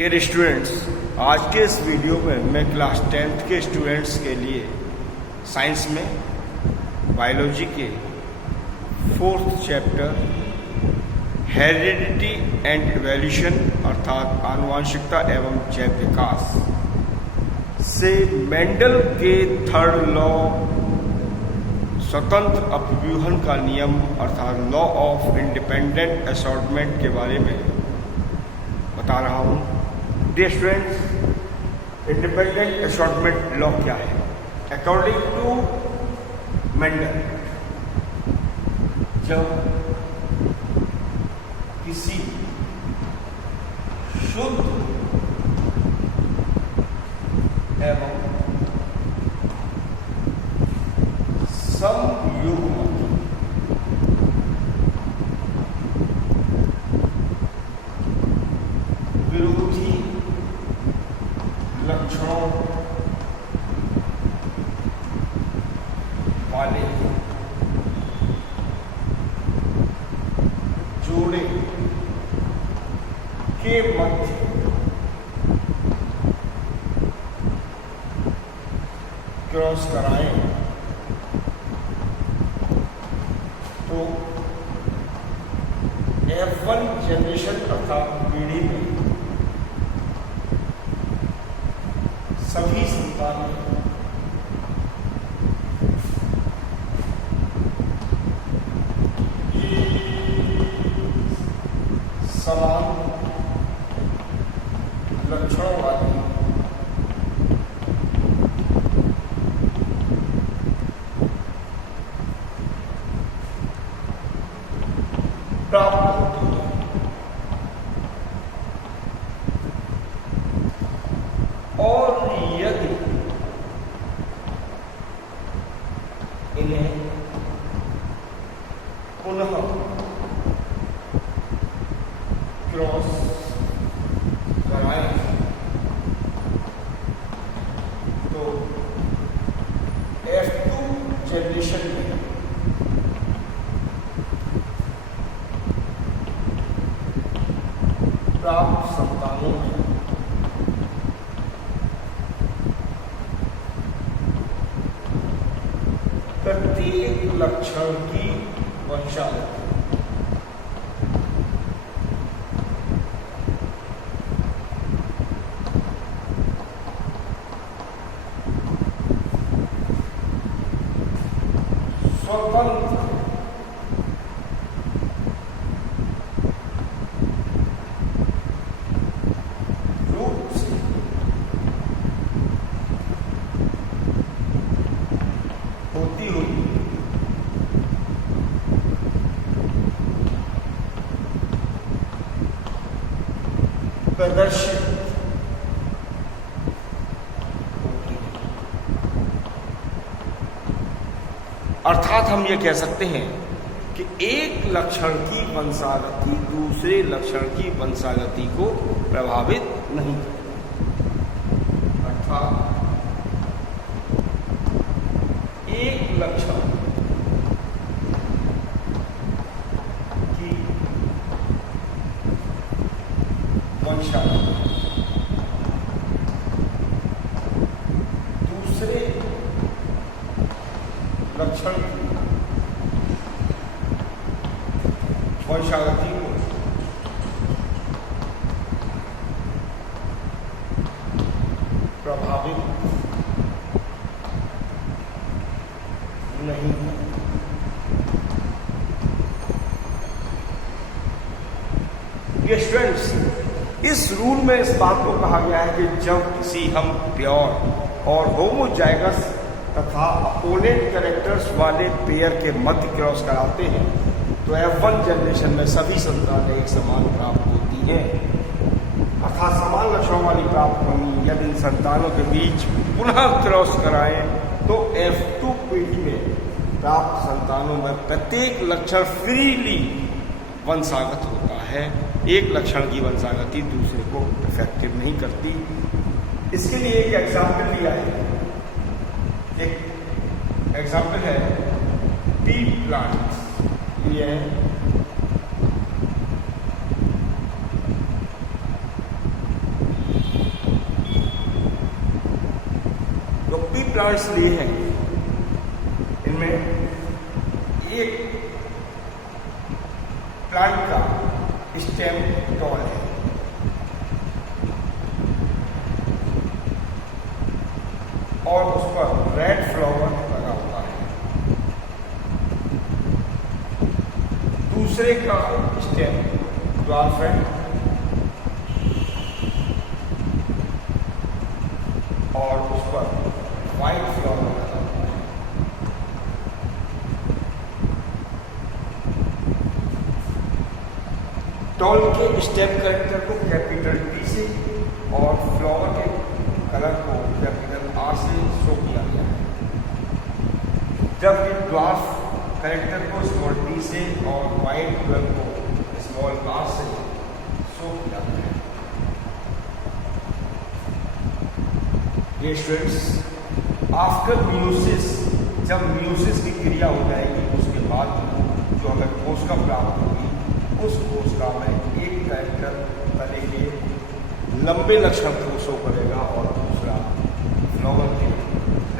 Dear students, आज के इस वीडियो में मैं क्लास 10th के स्टूडेंट्स के लिए साइंस में बायोलॉजी के 4th chapter heredity and evolution अर्थात आनुवंशिकता एवं जैव विकास से मेंडल के थर्ड लॉ स्वतंत्र अपव्यूहन का नियम अर्थात लॉ ऑफ इंडिपेंडेंट असॉर्टमेंट के बारे में बता रहा हूँ। Dear students, independent assortment law क्या है? अकॉर्डिंग टू मेंडल, जब किसी शुद्ध एवं समयुग्म विरोधी लक्षणों वाले जोड़े के मध्य क्रॉस कराएं तो F1 जनरेशन अर्थात पीढ़ी में सभी संतान समान लक्षणों वाली प्राप्त होती है। और यदि इन्हें पुनः क्रॉस कराएं तो F2 जनरेशन में प्राप्त संतानों में प्रत्येक लक्षण की वंशावली स्वतंत्र रूप से होती हुई प्रदर्शित अर्थात हम ये कह सकते हैं कि एक लक्षण की वंशागति दूसरे लक्षण की वंशागति को प्रभावित नहीं करती। अर्थात एक लक्षण की वंशागति दूसरे लक्षण की वंशागति को प्रभावित नहीं। ये स्टूडेंट्स, इस रूल में इस बात को कहा गया है कि जब किसी हम प्योर और होमोजाइगस तथा अपोनेंट कैरेक्टर्स वाले पेयर के मध्य क्रॉस कराते हैं तो F1 जनरेशन में सभी संतानें एक समान प्राप्त होती हैं। अर्थात समान लक्षणों वाली प्राप्त होंगी। यदि इन संतानों के बीच पुनः क्रॉस कराएं तो F2 पीढ़ी में प्राप्त संतानों में प्रत्येक लक्षण फ्रीली वंशागत होता है। एक लक्षण की वंशागति दूसरे को इफेक्टिव नहीं करती। इसके लिए एक एग्जाम्पल दिया है। एक एग्जाम्पल है पी प्लांट्स। ये प्लांट्स लिए हैं, इनमें एक प्लांट का स्टेम टॉल है और उस पर रेड फ्लावर लगा हुआ है। दूसरे का स्टेम ड्वार्फ है और उस पर व्हाइट फ्लावर लगा हुआ है। टॉल के स्टेम कैरेक्टर को कैपिटल टी से और फ्लावर के कलर को कैपिटल आर से शो किया गया है, जबकि ड्वार्फ कैरेक्टर को स्मॉल टी से और व्हाइट कलर को स्मॉल आर से शो किया गया है। ये स्टूडेंट्स, आफ्टर मियोसिस, जब मियोसिस की क्रिया हो जाएगी उसके बाद जो हमें कोशिका प्राप्त होगी, उस कोशिका में एक कैरेक्टर तले के लंबे लक्षण को शो करेगा और दूसरा फ्लावर के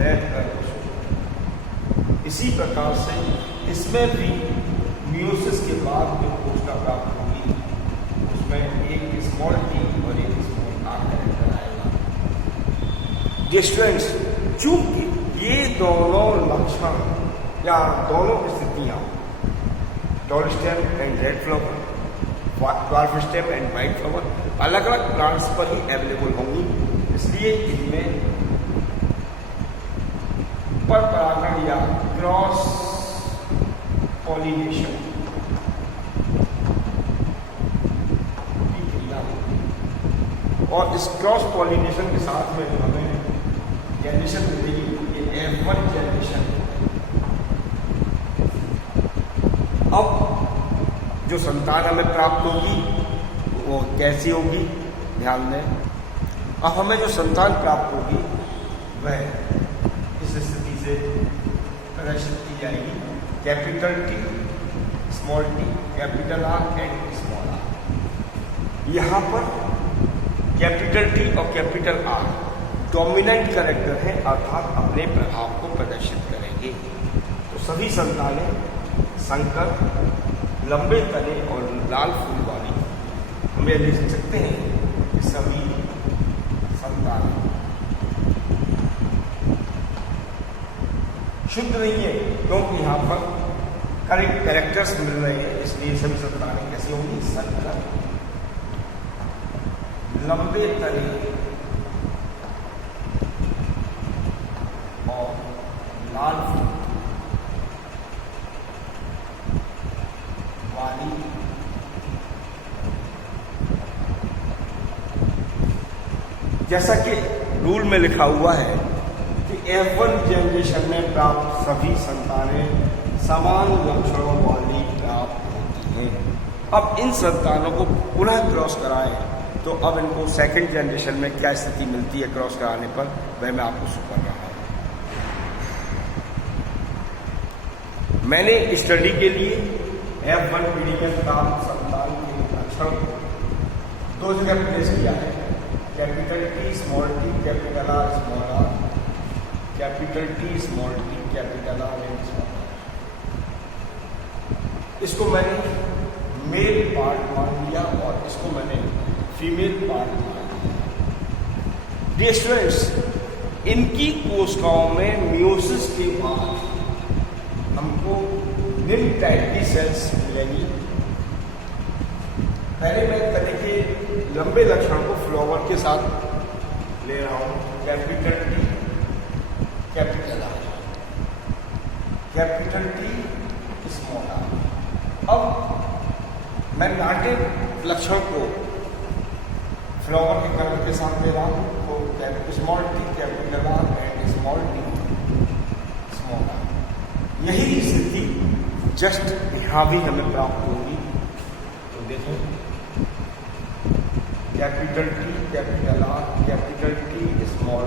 रेड कलर को शो करेगा। इसी प्रकार से इसमें भी मियोसिस के बाद जो कोशिका प्राप्त होगी उसमें एक स्मॉल टी और एक स्मॉल आर कैरेक्टर आएगा। स्टूडेंट्स, चूंकि ये दोनों लक्षण या दोनों स्थितियां tall stem and red flower, dwarf stem and white flower अलग अलग प्लांट्स पर ही अवेलेबल होंगी, इसलिए इनमें पर परागण या क्रॉस पॉलिनेशन की क्रिया होगी और इस क्रॉस पॉलिनेशन के साथ में जो हमें जनरेशन मिलेगी ये F1 जनरेशन। अब जो संतान हमें प्राप्त होगी वो कैसी होगी, ध्यान दें। अब हमें जो संतान प्राप्त होगी वह इस स्थिति से प्रदर्शित की जाएगी, capital T, small T, capital R and small R. यहाँ पर कैपिटल टी और कैपिटल आर डोमिनेंट कैरेक्टर हैं, अर्थात अपने प्रभाव को प्रदर्शित करेंगे। तो सभी संतानें संकर, लंबे तने और लाल फूल वाली हम ये लिख सकते हैं कि सभी संतान शुद्ध नहीं है, क्योंकि यहाँ पर करेक्ट कैरेक्टर्स मिल रहे हैं, इसलिए सभी संतानें कैसी होंगी, संकर, लंबे तने और लाल फूल वाली जैसा कि रूल में लिखा हुआ है कि F1 जनरेशन में प्राप्त सभी संतानें समान लक्षणों वाली प्राप्त होती हैं। अब इन संतानों को पुनः क्रॉस कराएं तो अब इनको सेकंड जनरेशन में क्या स्थिति मिलती है क्रॉस कराने पर, वह मैं आपको शो कर रहा हूं। मैंने स्टडी के लिए F1 पीढ़ी में प्राप्त संतान के लक्षण को दो जगह प्लेस किया है, capital T small T capital R small R, capital T small T capital R and small R. इसको मैंने मेल पार्ट मान लिया और इसको मैंने फीमेल पार्ट मान लिया। डियर स्टूडेंट्स, इनकी कोशिकाओं में मियोसिस के बाद हमको निम्न टाइप की सेल्स मिलेंगी। पहले मैं तने के लंबे लक्षण को फ्लावर के साथ ले रहा हूं, capital T capital R, capital T small R. अब मैं नाटे लक्षण को फ्लावर के कलर के साथ ले रहा हूं, तो small T capital R and small T small R. यही स्थिति जस्ट यहाँ भी हमें प्राप्त होगी। तो देखें, capital T capital R, capital T small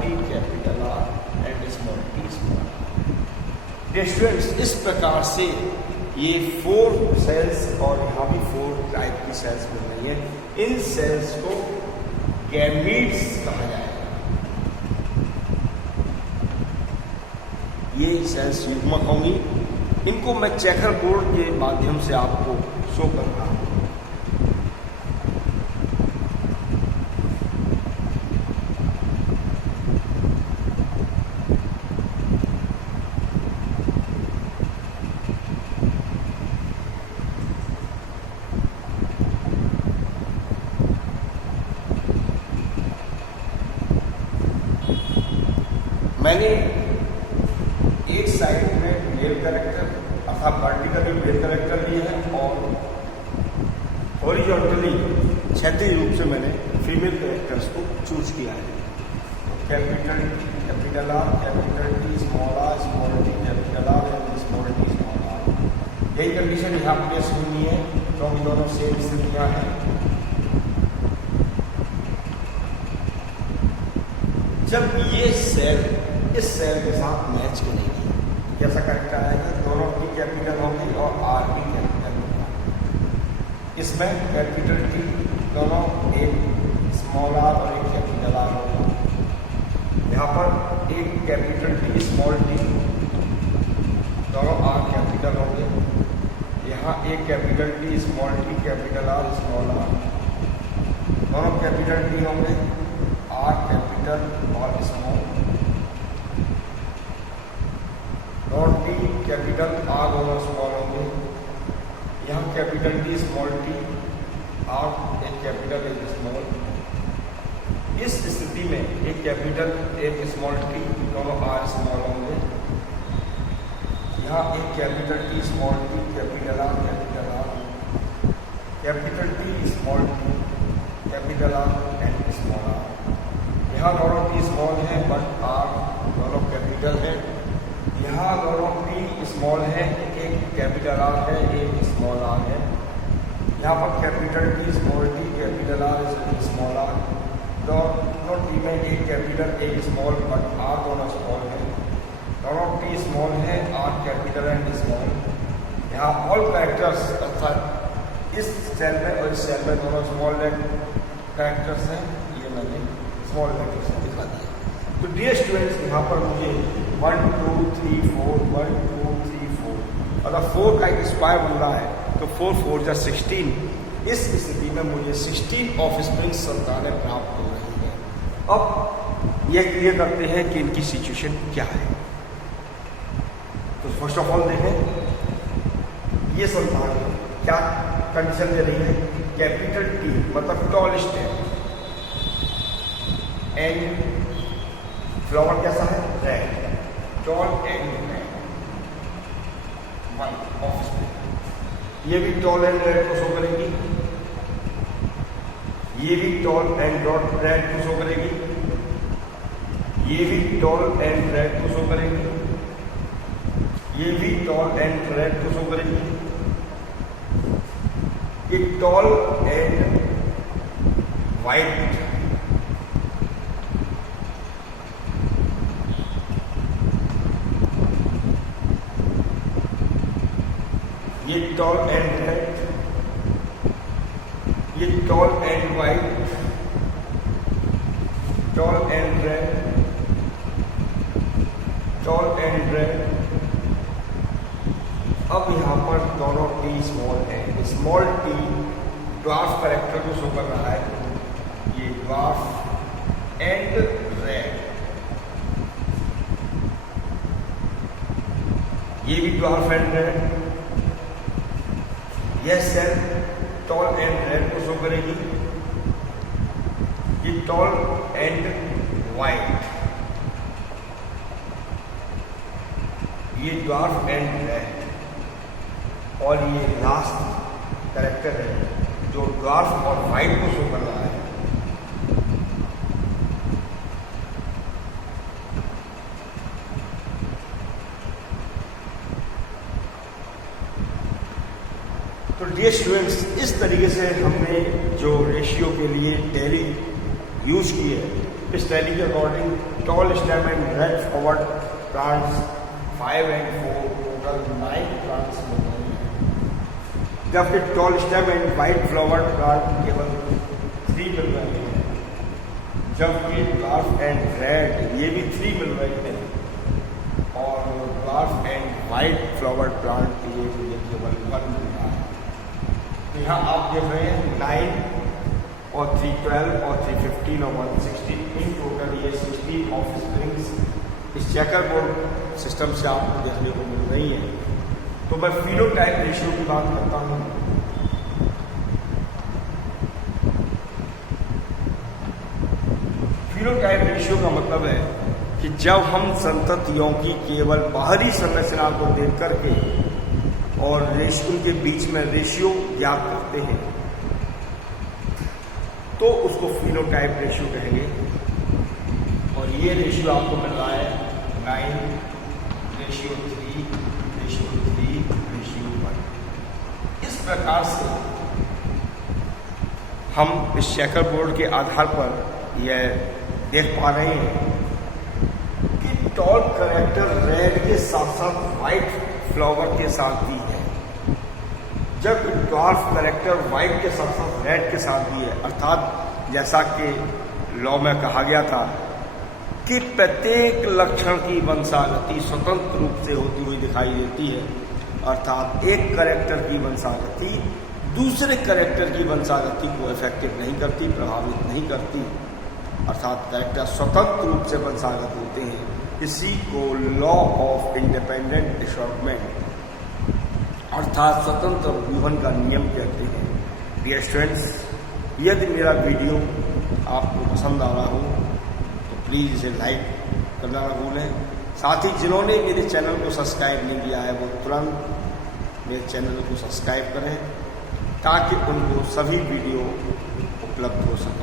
T capital R and small T small R. Students, इस प्रकार से ये 4 सेल्स और यहाँ भी 4 टाइप की सेल्स मिल रही हैं। इन सेल्स को गैमीट्स कहा जाएगा। सेल्स युग्मक होंगी। इनको मैं चेकर बोर्ड के माध्यम से आपको शो कर रहा हूँ। मैंने एक साइड में मेल कैरेक्टर अर्थात वर्टिकली मेल कैरेक्टर लिए हैं और हॉरिजॉन्टली क्षैतिज रूप से मैंने फीमेल कैरेक्टर्स को चूज किया है। Capital T, capital R, capital T, small R, small T, capital R and small T, small R. यही कंडीशन यहाँ प्लेस हुई है, तो हम दोनों सेम स्थितियाँ हैं। जब ये सेल इस सेल के साथ मैच करेगी, कैसा करेक्टर आएगा, दोनों की कैपिटल होगी और आर भी कैपिटल होगा। इसमें कैपिटल टी दोनों एक स्मॉल आर और एक कैपिटल आर होगा। यहाँ पर एक कैपिटल टी स्मॉल टी दोनों आर कैपिटल होंगे। यहाँ एक capital T small T capital R small R दोनों कैपिटल टी होंगे, आर कैपिटल और स्मॉल, और टी कैपिटल आर दोनों स्मॉल होंगे। यहाँ capital T small T R एक कैपिटल एक स्मॉल। इस स्थिति में एक कैपिटल एक स्मॉल टी दोनों आर स्मॉल होंगे। यहाँ एक capital T small T capital R capital T small T capital R and small R. यहाँ दोनों टी स्मॉल है बट आर दोनों कैपिटल है। यहाँ दोनों टी स्मॉल है, एक कैपिटल आर है एक स्मॉल आर है। यहाँ पर capital T small T capital R small R, दोनों टी में एक कैपिटल एक स्मॉल बट आर दोनों स्मॉल है। दोनों टी स्मॉल है, आर कैपिटल एंड स्मॉल। यहाँ ऑल कैरेक्टर्स अर्थात इस सेल में और इस सेल में दोनों स्मॉल कैरेक्टर्स हैं। ये मैंने स्मॉल कैरेक्टर्स में दिखा दिया। तो डियर स्टूडेंट्स, यहाँ पर मुझे 1 2 3 4 1 2 3 4 अगर 4 का एक स्क्वायर बन रहा है तो 4 4 जा 16। इस स्थिति में मुझे 16 ऑफस्प्रिंग संतानें प्राप्त हो रही है। अब यह क्लियर करते हैं कि इनकी सिचुएशन क्या है। तो फर्स्ट ऑफ ऑल देखें, ये संतान क्या कंडीशन दे रही है। कैपिटल टी मतलब टॉलेस्ट है एंड फ्लावर कैसा है, red, tall and red, one offspring. ये भी टॉल एंड रेड को शो करेगी, ये भी टॉल एंड रेड को शो करेगी, ये भी टॉल एंड रेड को शो करेगी, ये भी टॉल एंड रेड को शो करेगी, ये टॉल एंड वाइट, ये टॉल एंड रेड, ये tall and white, tall and red, tall and red. अब यहाँ पर दोनों टी स्मॉल है। स्मॉल टी ड्वार्फ कैरेक्टर को शो कर रहा है, ये ड्वार्फ एंड रेड, ये भी ड्वार्फ एंड रेड। यह सेल टॉल एंड रेड को शो करेगी, ये टॉल एंड वाइट, ये ड्वार्फ एंड रेड, और ये लास्ट कैरेक्टर है जो ड्वार्फ और वाइट को शो कर रहा है। तो डियर स्टूडेंट्स, इस तरीके से हमने जो रेशियो के लिए टैली यूज की है, इस टैली के according tall stem and red flowered plants 5 and 4 total 9 plants मिल रहे हैं, जबकि tall stem and white flowered plant केवल 3 मिल रहे हैं, जबकि ड्वार्फ एंड रेड ये भी 3 मिल रहे हैं, और dwarf and white flower plant के लिए मुझे केवल 1 मिल रहा है। तो यहाँ आप देख रहे हैं 9 और 312 और 315 और 116 इन टोटल ये 16 ऑफिस स्प्रिंग्स इस चेकर बोर्ड सिस्टम से आपको देखने को मिल रही है। तो मैं फिनोटाइप रेशियो की बात करता हूँ। फिनोटाइप रेशियो का मतलब है कि जब हम संततियों की केवल बाहरी संरचना को देख करके और उनके बीच में रेशियो ज्ञात करते हैं तो उसको फिनोटाइप रेशियो कहेंगे। और ये रेशियो आपको मिल रहा है 9:3:3:1। इस प्रकार से हम इस चेकर बोर्ड के आधार पर यह देख पा रहे हैं कि टॉल कैरेक्टर रेड के साथ साथ व्हाइट फ्लावर के साथ भी है, जब ड्वार्फ कैरेक्टर व्हाइट के साथ साथ रेड के साथ भी है। अर्थात जैसा कि लॉ में कहा गया था कि प्रत्येक लक्षण की वंशागति स्वतंत्र रूप से होती हुई दिखाई देती है। अर्थात एक कैरेक्टर की वंशागति दूसरे कैरेक्टर की वंशागति को इफेक्टिव नहीं करती, प्रभावित नहीं करती। अर्थात कैरेक्टर स्वतंत्र रूप से वंशागत होते हैं। इसी को लॉ ऑफ इंडिपेंडेंट असॉर्टमेंट अर्थात स्वतंत्र विभजन का नियम कहते हैं। डियर स्टूडेंट्स, यदि मेरा वीडियो आपको पसंद आ रहा हो तो प्लीज़ इसे लाइक करना ना भूलें। साथ ही जिन्होंने मेरे चैनल को सब्सक्राइब नहीं किया है वो तुरंत मेरे चैनल को सब्सक्राइब करें ताकि उनको सभी वीडियो उपलब्ध हो सके।